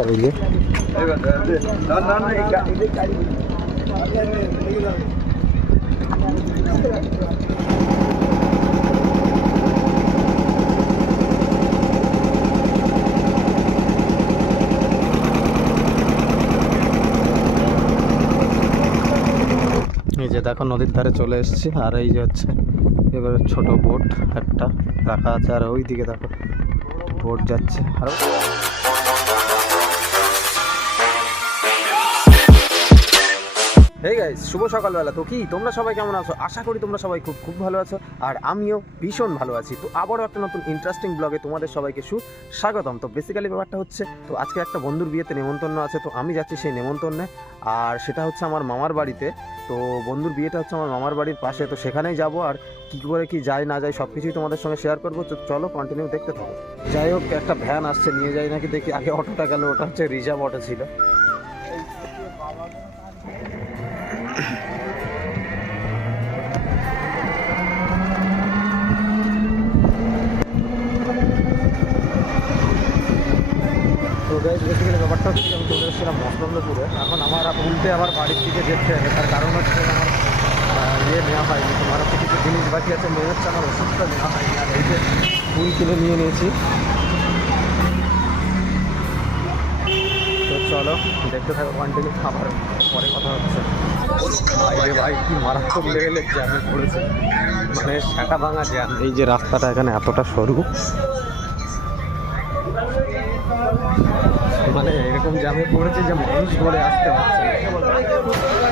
আর এই যে এই যে দেখো নদীর ধারে চলে এসেছি। আর এই যে হচ্ছে এবারে ছোট বোট একটা রাখা আছে, আর ওই দিকে দেখো বোট যাচ্ছে। আর হেই গাইস, শুভ সকালবেলা। তো কি তোমরা সবাই কেমন আছো? আশা করি তোমরা সবাই খুব খুব ভালো আছো, আর আমিও ভীষণ ভালো আছি। তো আবারও একটা নতুন ইন্টারেস্টিং ব্লগে তোমাদের সবাইকে সুস্বাগতম। তো বেসিক্যালি ব্যাপারটা হচ্ছে, তো আজকে একটা বন্ধুর বিয়েতে নেমন্তন্ন আছে, তো আমি যাচ্ছি সেই নেমন্তন্নে। আর সেটা হচ্ছে আমার মামার বাড়িতে। তো বন্ধুর বিয়েটা হচ্ছে আমার মামার বাড়ির পাশে, তো সেখানেই যাব। আর কী করে কি যায় না যায় সব কিছুই তোমাদের সঙ্গে শেয়ার করবো। তো চলো কন্টিনিউ দেখতে থাকো। যাই হোক, একটা ভ্যান আসছে, নিয়ে যাই নাকি দেখি। আগে অটোটা গেল, ওটা হচ্ছে রিজার্ভ অটো ছিল। তো গাইজ বেসিক্যালি ব্যাপারটা হচ্ছে, আমি চলে এসেছিলাম মসলন্দপুরে। এখন আমার উল্টে আবার বাড়ির দিকে যেতে হবে। তার কারণ হচ্ছে আমার নেওয়া হয়নি, তোমার হচ্ছে কিছু জিনিস বাকি আছে। মনে হচ্ছে আমার ওষুধটা নেওয়া হয়নি। আর এই যে ফুল কিনে নিয়ে নিয়েছি। তো চলো দেখতে থাকো কন্টিনিউ, আবার পরে কথা হচ্ছে। ভাই ভাই, কি মারাত্মক লেভেলের জ্যামে পড়েছে, মানে সেটা ভাঙা জ্যাম। এই যে রাস্তাটা এখানে এতটা সরু, মানে এরকম জ্যামে পড়েছে যে মানুষ ধরে আসতে পারছে না।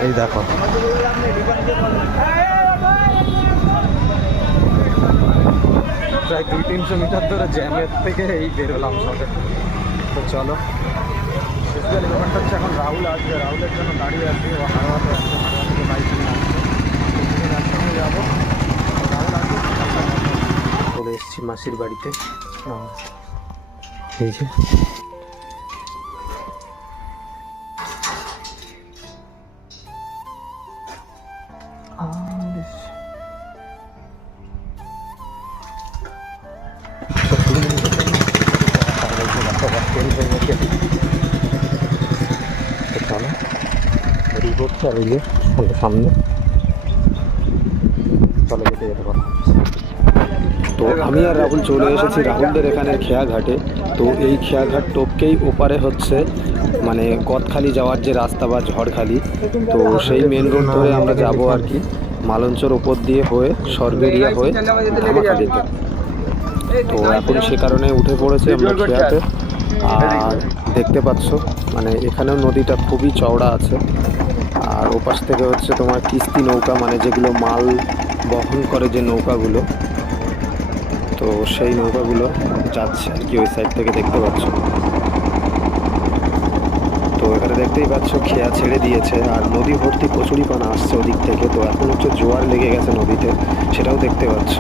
এই দেখো, প্রায় 200-300 মিটার ধরে জ্যামের থেকে এই বেরোলাম সবে। তো চলো, বেসিক্যালি ব্যাপারটা হচ্ছে, এখন রাহুল আসবে, রাহুলের জন্য দাঁড়িয়ে আছে। ও হারোয়াতে আসছে, হারোয়া থেকে বাইক নিয়ে আসছে। একসঙ্গে যাবো, রাহুল আসবে। চলে এসেছি মাসির বাড়িতে। এই যে সামনে চলে যেতে পারো। তো আমি আর রাহুল চলে এসেছি রাহুলদের এখানে খেয়াঘাটে। তো এই খেয়াঘাট টপকেই ওপারে হচ্ছে মানে গদখালি যাওয়ার যে রাস্তা বা ঝড়খালি, তো সেই মেন রোড ধরে আমরা যাব আর কি, মালঞ্চর ওপর দিয়ে হয়ে সরবেরিয়া হয়ে ধামাখালিতে। তো এখন সে কারণে উঠে পড়েছে আমরা খেয়াতে। আর দেখতে পাচ্ছ মানে এখানেও নদীটা খুবই চওড়া আছে। আর ওপাশ থেকে হচ্ছে তোমার কিস্তি নৌকা, মানে যেগুলো মাল বহন করে যে নৌকাগুলো, তো সেই নৌকাগুলো যাচ্ছে আর কি ওই সাইড থেকে, দেখতে পাচ্ছ। তো এখানে দেখতেই পাচ্ছ খেয়া ছেড়ে দিয়েছে, আর নদী ভর্তি কচুরিপানা আসছে ওদিক থেকে। তো এখন হচ্ছে জোয়ার লেগে গেছে নদীতে, সেটাও দেখতে পাচ্ছ।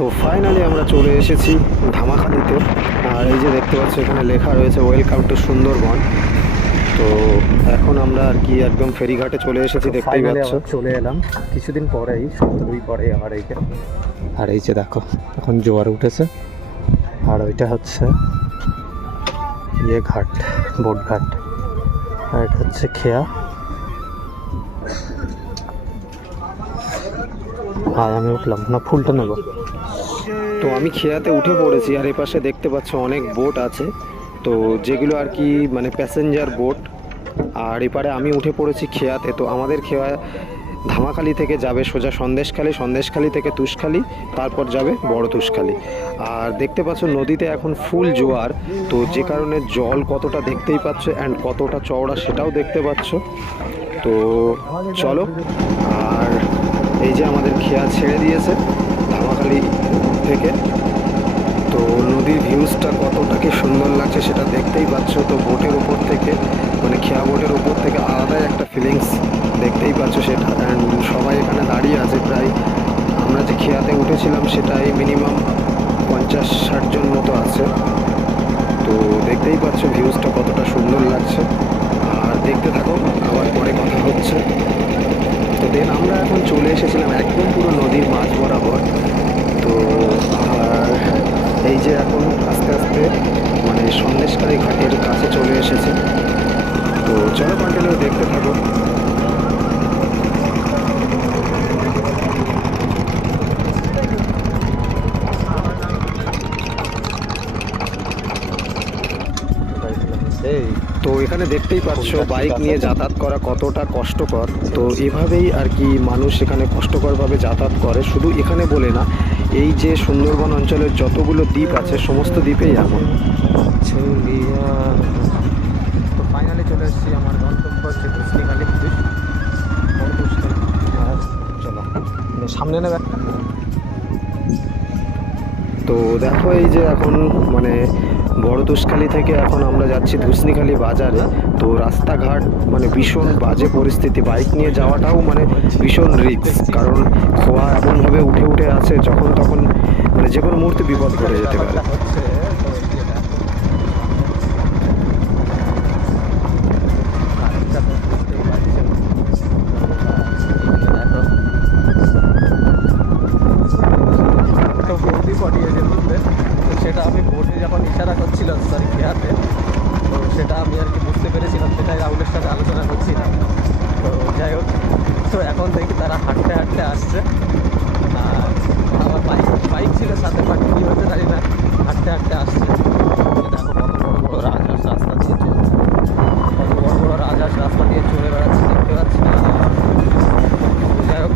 তো ফাইনালি আমরা চলে এসেছি ধামাখালিতে। আর এই যে দেখতে পাচ্ছ এখানে লেখা রয়েছে ওয়েলকাম টু সুন্দরবন। তো এখন আমরা আর কি একদম ফেরিঘাটে চলে এসেছি, দেখতেই পাচ্ছ। চলে এলাম কিছুদিন পরেই, সপ্তাহ-2 পরে আমার এইটা। আর এই যে দেখো এখন জোয়ার উঠেছে। আর ওইটা হচ্ছে ঘাট, বোট ঘাট। আর এটা হচ্ছে খেয়া। আর আমি উঠলাম না, ফুলটা নেব। তো আমি খেয়াতে উঠে পড়েছি। আর এপাশে দেখতে পাচ্ছ অনেক বোট আছে, তো যেগুলো আর কি মানে প্যাসেঞ্জার বোট। আর এপারে আমি উঠে পড়েছি খেয়াতে। তো আমাদের খেয়া ধামাখালি থেকে যাবে সোজা সন্দেশখালি, সন্দেশখালি থেকে তুষখালি, তারপর যাবে বড় তুষখালি। আর দেখতে পাচ্ছ নদীতে এখন ফুল জোয়ার, তো যে কারণে জল কতটা দেখতেই পাচ্ছ, অ্যান্ড কতটা চওড়া সেটাও দেখতে পাচ্ছ। তো চলো, আর এই যে আমাদের খেয়া ছেড়ে দিয়েছে ধামাখালি থেকে। তো নদীর ভিউজটা কতটা কি সুন্দর লাগছে সেটা দেখতেই পাচ্ছ। তো বোটের উপর থেকে মানে খেয়া বোটের উপর থেকে আলাদাই একটা ফিলিংস দেখতেই পাচ্ছ সেটা। অ্যান্ড সবাই এখানে দাঁড়িয়ে আছে। প্রায় আমরা যে খেয়াতে উঠেছিলাম সেটাই মিনিমাম 50-60 জন মতো আছে। তো তো দেখতেই পাচ্ছ ভিউজটা কতটা সুন্দর লাগছে। আর দেখতে থাকো, আবার পরে কথা হচ্ছে। তো দেন আমরা এখন চলে এসেছিলাম একদম পুরো নদীর মাঝ বরাবর। তো আর এই যে এখন আস্তে আস্তে মানে সন্দেশখালী ঘাটের কাছে চলে এসেছে। তো চলো কন্টিনিউ দেখতে থাকো। তো এখানে দেখতেই পাচ্ছ বাইক নিয়ে যাতায়াত করা কতটা কষ্টকর। তো এভাবেই আর কি মানুষ এখানে কষ্টকরভাবে যাতায়াত করে, শুধু এখানে বলে না, এই যে সুন্দরবন অঞ্চলের যতগুলো দ্বীপ আছে সমস্ত দ্বীপেই এমন। তো ফাইনালি চলে এসেছি, আমার গন্তব্য হচ্ছে ধুসনিখালি। চলো সামনে নেবে। তো দেখো এই যে এখন মানে বড় দুষ্কালি থেকে এখন আমরা যাচ্ছি ধুসনিখালি বাজারে। তো রাস্তাঘাট মানে ভীষণ বাজে পরিস্থিতি, বাইক নিয়ে যাওয়াটাও মানে ভীষণ রিস্ক, কারণ খোয়া এমনভাবে উঠে উঠে আছে যখন তখন মানে যে কোনো মুহূর্তে বিপদ ঘটে যেতে পারে। সেটা আমি বোর্ডে যখন ইশারা করছিলাম, সরি খেয়াতে, তো সেটা আমি আর কি বুঝতে পেরেছিলাম, সেটাই রাহুলের সাথে আলোচনা করছিলাম। তো যাই হোক, তো এখন দেখি তারা হাঁটতে হাঁটতে আসছে, আর আমার বাইক ছিল সাথে, বাট কী হতে জানি না, হাঁটতে হাঁটতে আসছে। দেখো কত বড় বড় রাজহাঁস রাস্তা দিয়ে চলছে, কত বড় বড় রাজহাঁস রাস্তা দিয়ে চলে বেড়াচ্ছে, দেখতে পাচ্ছি না। যাই হোক,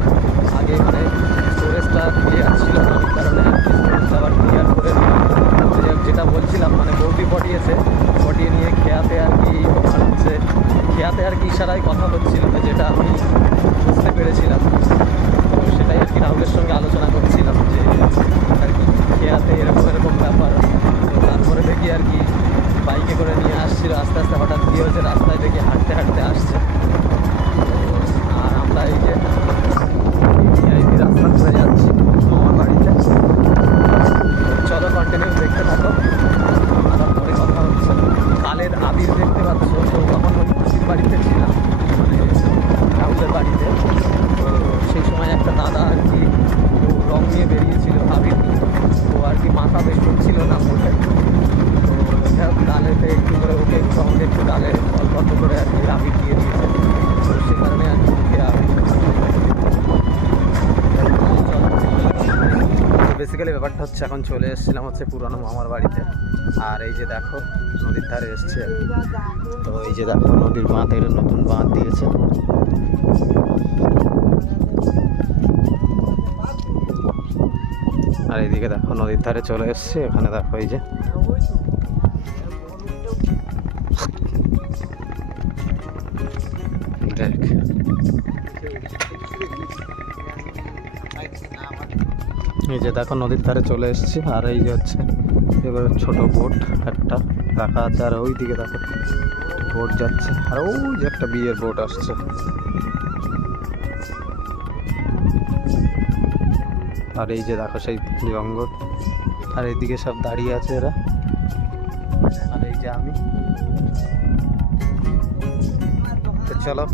আগে মানে স্টোরেজটা ক্লিয়ার ছিল না, ওই কারণে স্টোরেজটা আবার ক্লিয়ার করে নিলাম। যেটা বলছিলাম মানে বৌদি পটিয়ে নিয়ে খেয়াতে আর কি হচ্ছে, খেয়াতে আর কি ইশারায় কথা হচ্ছিল, যেটা আমি বুঝতে পেরেছিলাম। তো সেটাই আর কি রাহুলের সঙ্গে আলোচনা করছিলাম যে আর কি খেয়াতে এরকম এরকম ব্যাপার। তো তারপরে দেখি আর কি বাইকে করে নিয়ে আসছিল, আস্তে আস্তে হঠাৎ কী হয়েছে, রাস্তায় দেখি হাঁটতে হাঁটতে আসছে। আর আমরা এই যে ভিআইপি রাস্তা করে যাচ্ছি আমার বাড়িতে। চলো কন্টিনিউ দেখতে থাকো, আবার পরে কথা হচ্ছে। কালের আবির দেখতে পাচ্ছ। তো তখন ওই খুশির বাড়িতে ছিলাম, মানে রাহুলের বাড়িতে। তো সেই সময় একটা দাদা আর কি রং নিয়ে বেরিয়েছিল আবির নিয়ে, তো আর কি মাথা বেশ ছিল না বলে, তো যাই হোক ডালেতে একটু করে ওকে আমাকে একটু ডালে অল্প অল্প করে আর কি আবির দিয়ে দিয়েছে। তো সে কারণে আর কি ওকে আবির। বেসিক্যালি ব্যাপারটা হচ্ছে এখন চলে এসেছিলাম হচ্ছে পুরনো মামার বাড়িতে। আর এই যে দেখো নদীর ধারে এসছে, তো এই যে দেখো নদীর বাঁধের নতুন বাঁধ দিয়েছে। আর এইদিকে দেখো নদীর ধারে চলে এসছে, এখানে দেখো এই যে দেখ, এই যে দেখো নদীর ধারে চলে এসেছি। আর এই যে হচ্ছে এবার ছোট বোট একটা রাখা আছে, আর ওই দিকে দেখো বোট যাচ্ছে, আর ওই যে একটা বিয়ের বোট আসছে। আর এই যে দেখো সেই জঙ্গল, আর এইদিকে সব দাঁড়িয়ে আছে এরা, আর এই যে আমি। তো চলো